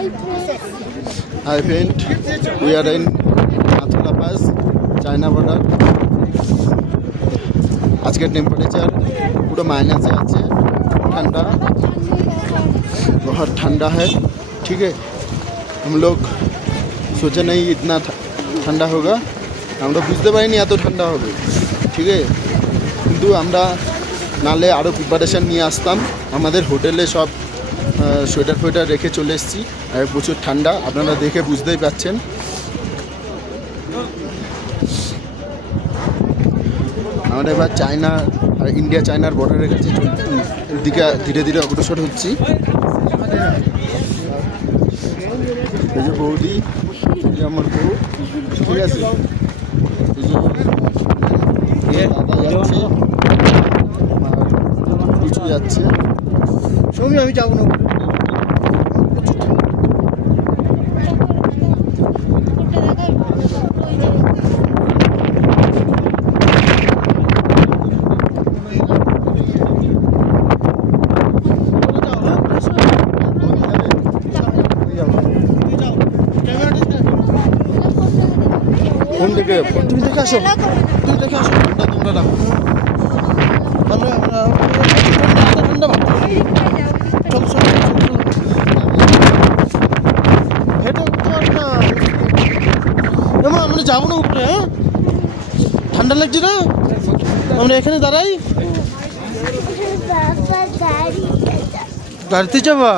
Hi friend, we are in Nathula Pass, China border. आज का temperature पूरा minus से আছে ठंडा बहुत ठंडा है। ठीक है, हम लोग सोचे नहीं इतना ठंडा होगा, हम लोग बुझते पारिনি এত ঠান্ডা হবে। ঠিক আছে, কিন্তু আমরা নালে আরো প্রিপারেশন নিয়ে আসতাম। আমাদের হোটেলে সব সোয়েটার ফোয়েটার রেখে চলে এসেছি, আর প্রচুর ঠান্ডা আপনারা দেখে বুঝতেই পাচ্ছেন। আমরা এবার চায়না আর ইন্ডিয়া চায়নার বর্ডারের কাছে দিকে ধীরে ধীরে অগ্রসর হচ্ছি। এই যে বৌদি, আমার বউ, ঠিক আছে, এই যে দাদা যাচ্ছে, কিছু যাচ্ছে। আমি যাবো না, কোন দিকে? তুমি দেখে আসো, তুমি দেখে আসো, তোমরা রাখো, ঠান্ডা চল চল হেঁটে উঠতে পারি না, আমরা যাবো না উপরে। হ্যাঁ, ঠান্ডা লাগছে না? আমরা এখানে দাঁড়াই, গাড়িতে যাবা?